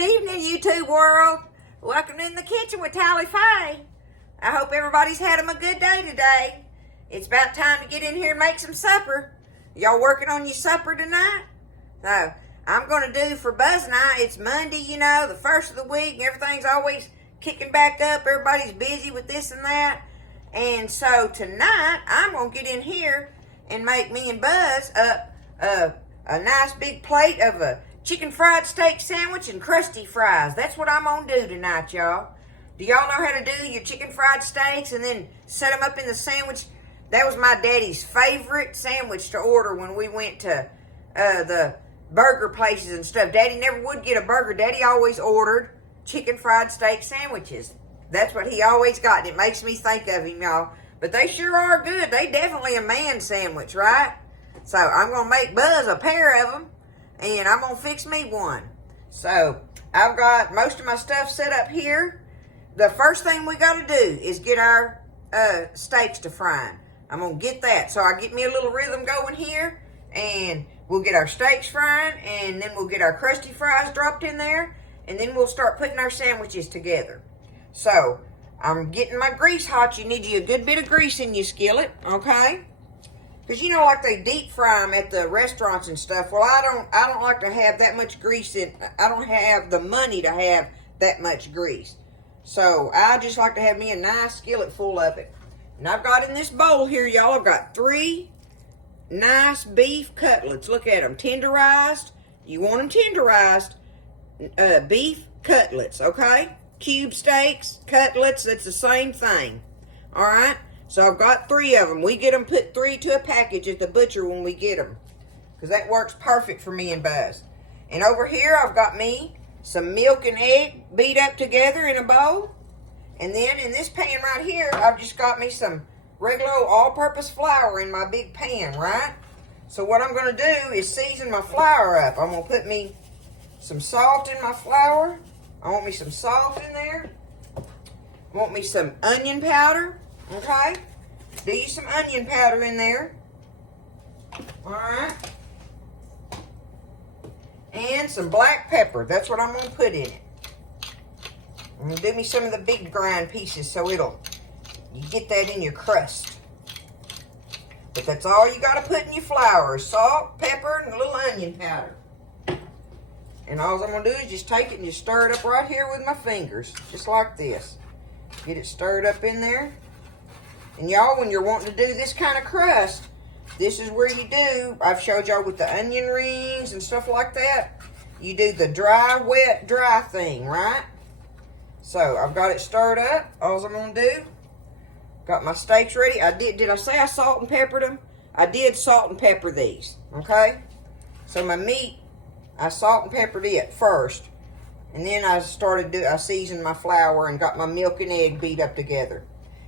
Good evening, YouTube world. Welcome in the kitchen with Tally Faye. I hope everybody's had them a good day today. It's about time to get in here and make some supper. Y'all working on your supper tonight? So, I'm going to do for Buzz and I, it's Monday, you know, the first of the week, and everything's always kicking back up. Everybody's busy with this and that. And so tonight, I'm going to get in here and make me and Buzz up a nice big plate of a chicken fried steak sandwich and Crusty fries. That's what I'm going to do tonight, y'all. Do y'all know how to do your chicken fried steaks and then set them up in the sandwich? That was my daddy's favorite sandwich to order when we went to the burger places and stuff. Daddy never would get a burger. Daddy always ordered chicken fried steak sandwiches. That's what he always got. It makes me think of him, y'all. But they sure are good. They definitely a man sandwich, right? So I'm going to make Buzz a pair of them. And I'm going to fix me one. So I've got most of my stuff set up here. The first thing we got to do is get our steaks to frying. I'm going to get that. So I get me a little rhythm going here. And we'll get our steaks frying. And then we'll get our Crusty fries dropped in there. And then we'll start putting our sandwiches together. So I'm getting my grease hot. You need you a good bit of grease in your skillet. Okay? Because, you know, like they deep fry them at the restaurants and stuff. Well, I don't like to have that much grease in. I don't have the money to have that much grease. So I just like to have me a nice skillet full of it. And I've got in this bowl here, y'all, I've got 3 nice beef cutlets. Look at them, tenderized. You want them tenderized. Beef cutlets, okay? Cube steaks, cutlets, that's the same thing. All right? So I've got 3 of them. We get them put 3 to a package at the butcher when we get them. Because that works perfect for me and Buzz. And over here I've got me some milk and egg beat up together in a bowl. And then in this pan right here, I've just got me some regular all-purpose flour in my big pan, right? So what I'm going to do is season my flour up. I'm going to put me some salt in my flour. I want me some salt in there. I want me some onion powder. Okay, do you some onion powder in there. Alright. And some black pepper. That's what I'm going to put in it. I'm going to do me some of the big grind pieces so you get that in your crust. But that's all you got to put in your flour. Salt, pepper, and a little onion powder. And all I'm going to do is just take it and just stir it up right here with my fingers. Just like this. Get it stirred up in there. And y'all, when you're wanting to do this kind of crust, this is where you do, I've showed y'all with the onion rings and stuff like that. You do the dry, wet, dry thing, right? So, I've got it stirred up. All I'm going to do, got my steaks ready. Did I say I salt and peppered them? I did salt and pepper these, okay? So, my meat, I salt and peppered it first. And then I seasoned my flour and got my milk and egg beat up together.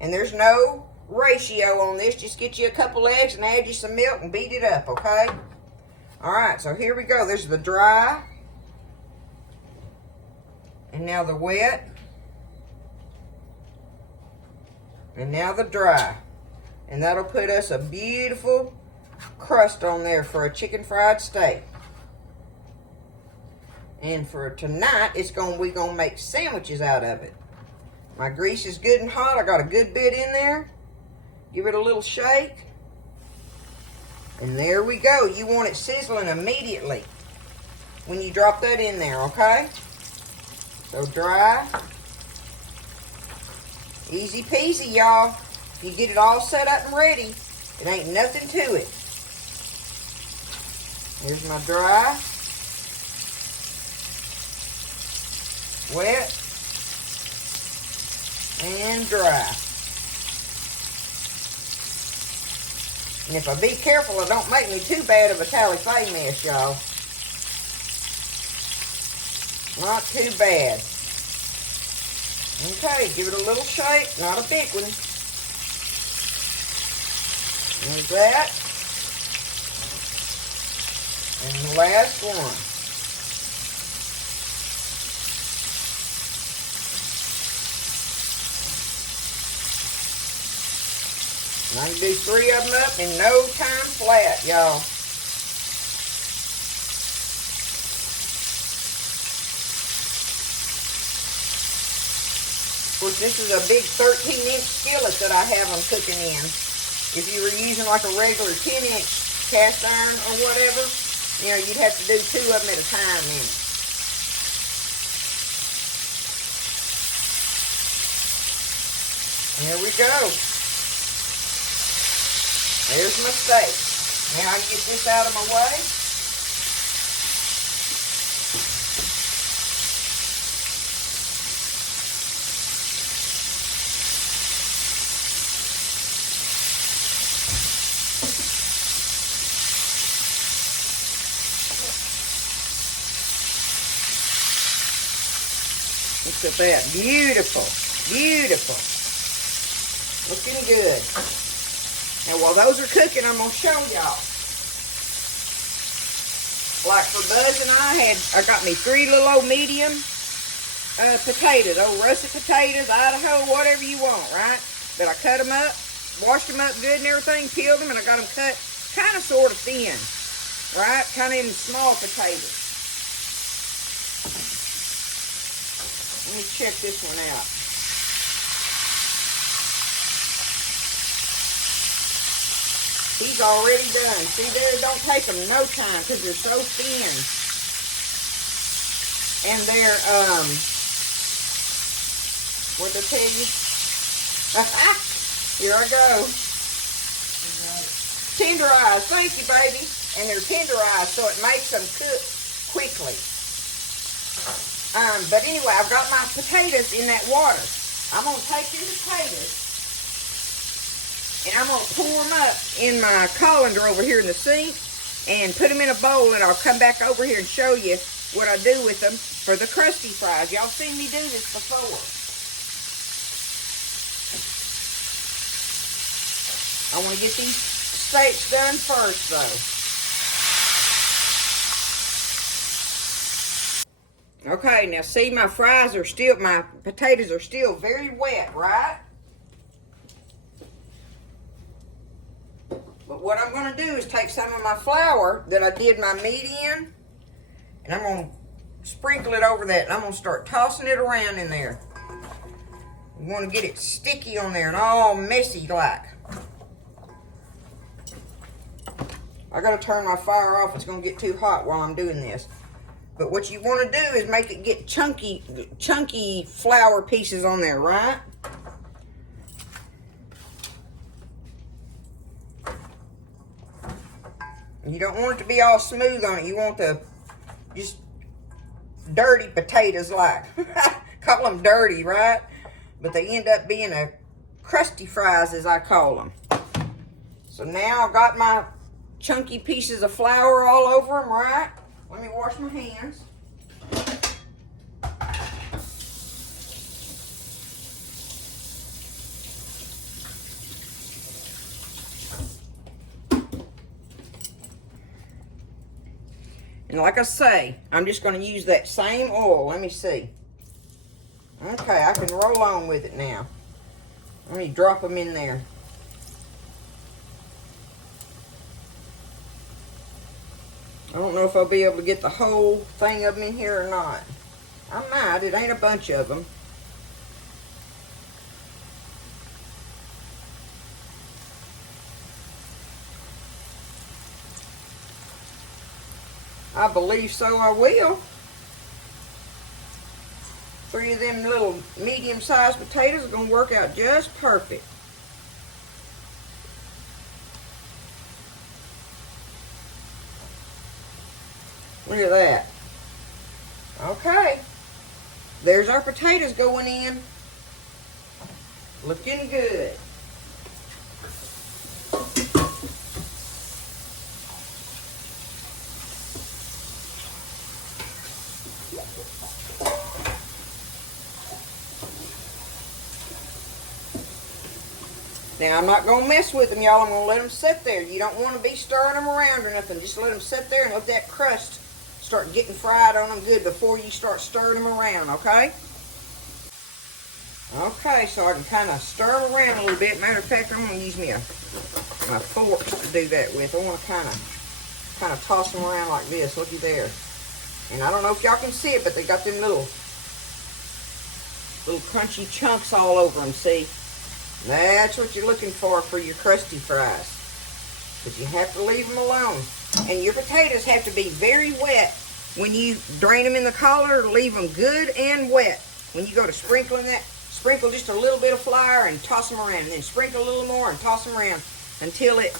And there's no ratio on this. Just get you a couple eggs and add you some milk and beat it up, okay? Alright, so here we go. There's the dry. And now the wet. And now the dry. And that'll put us a beautiful crust on there for a chicken fried steak. And for tonight, we're gonna make sandwiches out of it. My grease is good and hot. I got a good bit in there. Give it a little shake. And there we go. You want it sizzling immediately when you drop that in there, okay? So dry. Easy peasy, y'all. If you get it all set up and ready, it ain't nothing to it. Here's my dry. Wet. And dry. And if I be careful, it don't make me too bad of a Tally Faye mess, y'all. Not too bad. Okay, give it a little shake, not a big one. There's that. And the last one. And I can do 3 of them up in no time flat, y'all. course, this is a big 13-inch skillet that I have them cooking in. If you were using like a regular 10-inch cast iron or whatever, you know, you'd have to do 2 of them at a time in it. There we go. There's my steak. Now I can get this out of my way. Look at that. Beautiful. Beautiful. Looking good. Now while those are cooking, I'm going to show y'all. Like for Buzz and I got me 3 little old medium potatoes. Old russet potatoes, Idaho, whatever you want, right? But I cut them up, washed them up good and everything, peeled them, and I got them cut kind of sort of thin, right? Kind of in small potatoes. Let me check this one out. He's already done. See there, it don't take them no time because they're so thin. And they're, what'd I tell you? Here I go. Tenderized. Thank you, baby. And they're tenderized, so it makes them cook quickly. But anyway, I've got my potatoes in that water. I'm going to take these potatoes and I'm going to pour them up in my colander over here in the sink and put them in a bowl, and I'll come back over here and show you what I do with them for the Crusty fries. Y'all seen me do this before. I want to get these steaks done first, though. Okay, now see, my potatoes are still very wet, right? But what I'm going to do is take some of my flour that I did my meat in, and I'm going to sprinkle it over that, and I'm going to start tossing it around in there. You want to get it sticky on there and all messy like. I got to turn my fire off. It's going to get too hot while I'm doing this. But what you want to do is make it get chunky flour pieces on there, right? You don't want it to be all smooth on it. You want the just dirty potatoes like. Call them dirty, right? But they end up being a crusty fries, as I call them. So now I've got my chunky pieces of flour all over them, right? Let me wash my hands. And like I say, I'm just going to use that same oil. Let me see. Okay, I can roll on with it now. Let me drop them in there. I don't know if I'll be able to get the whole thing of them in here or not. I might. It ain't a bunch of them. I believe so I will. 3 of them little medium-sized potatoes are going to work out just perfect. Look at that. Okay. There's our potatoes going in. Looking good. Now, I'm not going to mess with them, y'all. I'm going to let them sit there. You don't want to be stirring them around or nothing. Just let them sit there and let that crust start getting fried on them good before you start stirring them around, okay? Okay, so I can kind of stir them around a little bit. Matter of fact, I'm going to use my forks to do that with. I want to kind of toss them around like this. Looky there. And I don't know if y'all can see it, but they got them little little crunchy chunks all over them, see? That's what you're looking for your crusty fries. But you have to leave them alone. And your potatoes have to be very wet. When you drain them in the colander, leave them good and wet. When you go to sprinkling that, sprinkle just a little bit of flour and toss them around. And then sprinkle a little more and toss them around until it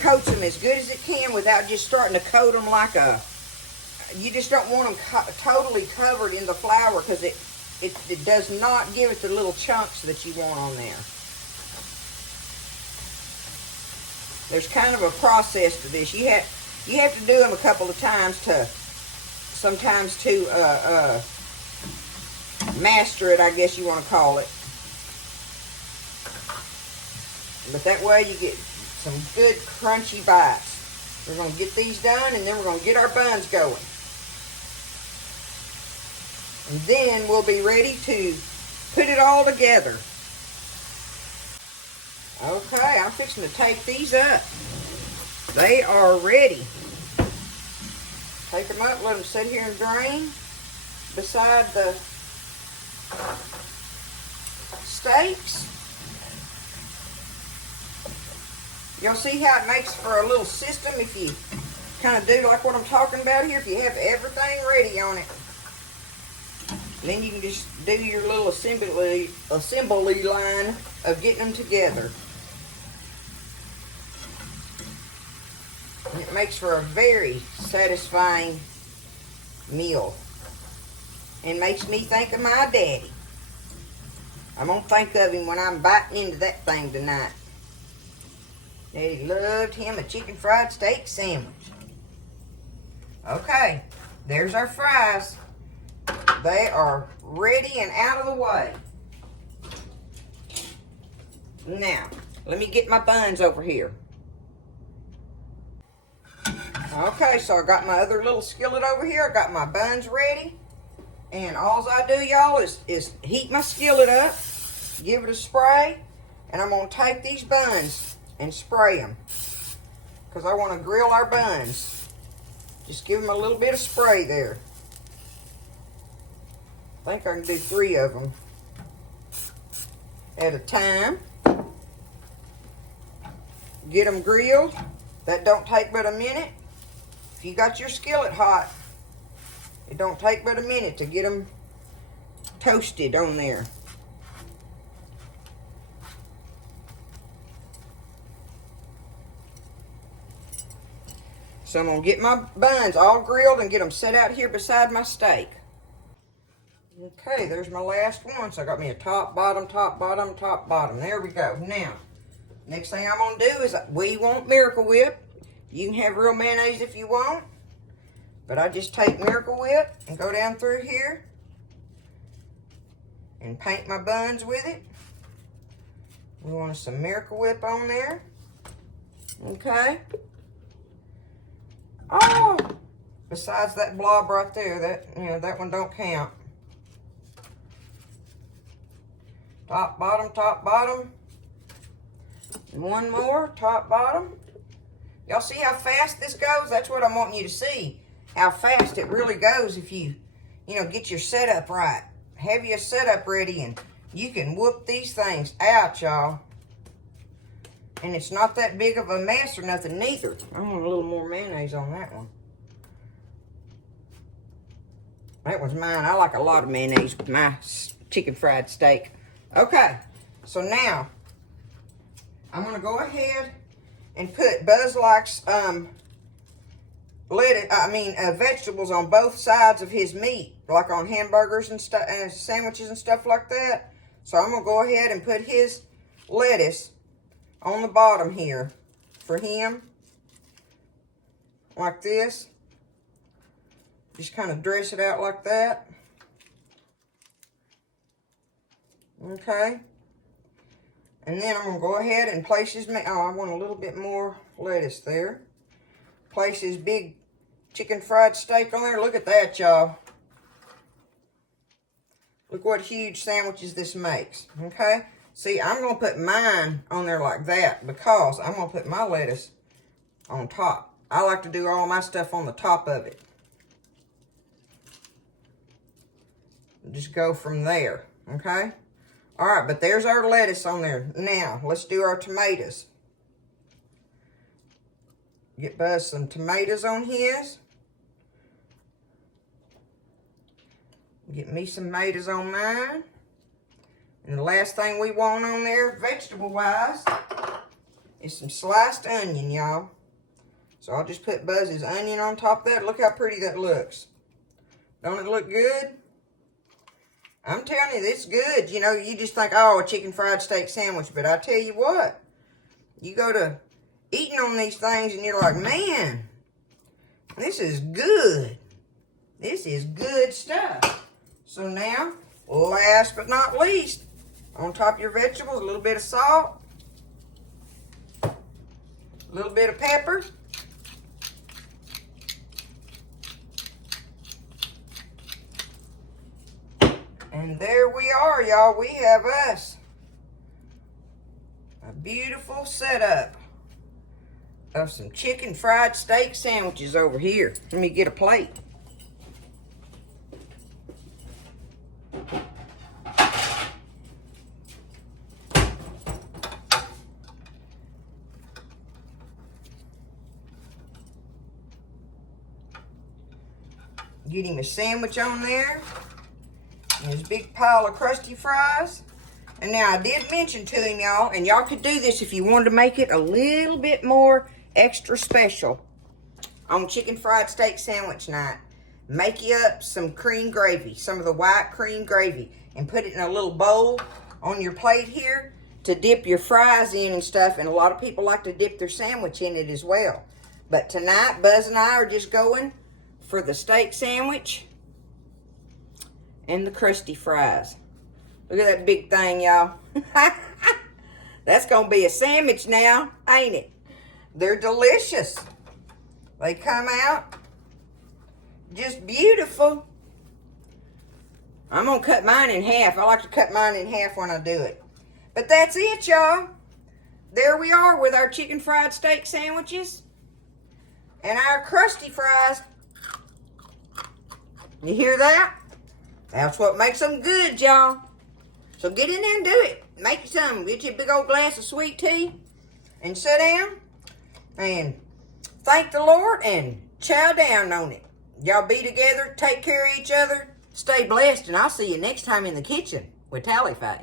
coats them as good as it can without just starting to coat them like a... You just don't want them totally covered in the flour because it does not give it the little chunks that you want on there. There's kind of a process to this. You have to do them a couple of times to master it, I guess you want to call it. But that way you get some good crunchy bites. We're going to get these done and then we're going to get our buns going. And then we'll be ready to put it all together. Okay, I'm fixing to take these up. They are ready. Take them up, let them sit here and drain beside the steaks. You'll see how it makes for a little system if you kind of do like what I'm talking about here. If you have everything ready on it, then you can just do your little assembly line of getting them together. And it makes for a very satisfying meal. And makes me think of my daddy. I'm going to think of him when I'm biting into that thing tonight. Daddy loved him a chicken fried steak sandwich. Okay, there's our fries. They are ready and out of the way. Now, let me get my buns over here. Okay, so I got my other little skillet over here. I got my buns ready. And all I do, y'all, is heat my skillet up, give it a spray, and I'm going to take these buns and spray them. Because I want to grill our buns. Just give them a little bit of spray there. I think I can do 3 of them at a time. Get them grilled. That don't take but a minute. If you got your skillet hot, it don't take but a minute to get them toasted on there. So I'm going to get my buns all grilled and get them set out here beside my steak. Okay, there's my last one. So I got me a top, bottom, top, bottom, top, bottom. There we go. Now, next thing I'm going to do is we want Miracle Whip. You can have real mayonnaise if you want. But I just take Miracle Whip and go down through here and paint my buns with it. We want some Miracle Whip on there. Okay. Oh, besides that blob right there, that one don't count. Top, bottom, top, bottom. And one more, top, bottom. Y'all see how fast this goes? That's what I'm wanting you to see. How fast it really goes if you get your setup right. Have your setup ready and you can whoop these things out, y'all. And it's not that big of a mess or nothing neither. I want a little more mayonnaise on that one. That was mine. I like a lot of mayonnaise with my chicken fried steak. Okay, so now I'm going to go ahead and put Buzz Likes vegetables on both sides of his meat, like on hamburgers and stuff, and sandwiches and stuff like that. So I'm going to go ahead and put his lettuce on the bottom here for him, like this. Just kind of dress it out like that. Okay. And then I'm going to go ahead and place his meat. Oh, I want a little bit more lettuce there. Place his big chicken fried steak on there. Look at that, y'all. Look what huge sandwiches this makes. Okay. See, I'm going to put mine on there like that because I'm going to put my lettuce on top. I like to do all my stuff on the top of it. Just go from there. Okay? All right, but there's our lettuce on there. Now, let's do our tomatoes. Get Buzz some tomatoes on his. Get me some tomatoes on mine. And the last thing we want on there, vegetable-wise, is some sliced onion, y'all. So I'll just put Buzz's onion on top of that. Look how pretty that looks. Don't it look good? I'm telling you, this is good. You know, you just think, oh, a chicken fried steak sandwich. But I tell you what, you go to eating on these things and you're like, man, this is good. This is good stuff. So now, last but not least, on top of your vegetables, a little bit of salt, a little bit of pepper, and there we are, y'all. We have us a beautiful setup of some chicken fried steak sandwiches over here. Let me get a plate. Get him a sandwich on there. And his big pile of Crusty fries. And now I did mention to him, y'all, and y'all could do this if you wanted to make it a little bit more extra special on chicken fried steak sandwich night. Make you up some cream gravy, some of the white cream gravy, and put it in a little bowl on your plate here to dip your fries in and stuff. And a lot of people like to dip their sandwich in it as well. But tonight, Buzz and I are just going for the steak sandwich and the Crusty fries. Look at that big thing, y'all. That's going to be a sandwich now, ain't it? They're delicious. They come out just beautiful. I'm going to cut mine in half. I like to cut mine in half when I do it. But that's it, y'all. There we are with our chicken fried steak sandwiches and our Crusty fries. You hear that? That's what makes them good, y'all. So get in there and do it. Make you some. Get you a big old glass of sweet tea and sit down and thank the Lord and chow down on it. Y'all be together, take care of each other, stay blessed, and I'll see you next time in the kitchen with Tally Faye.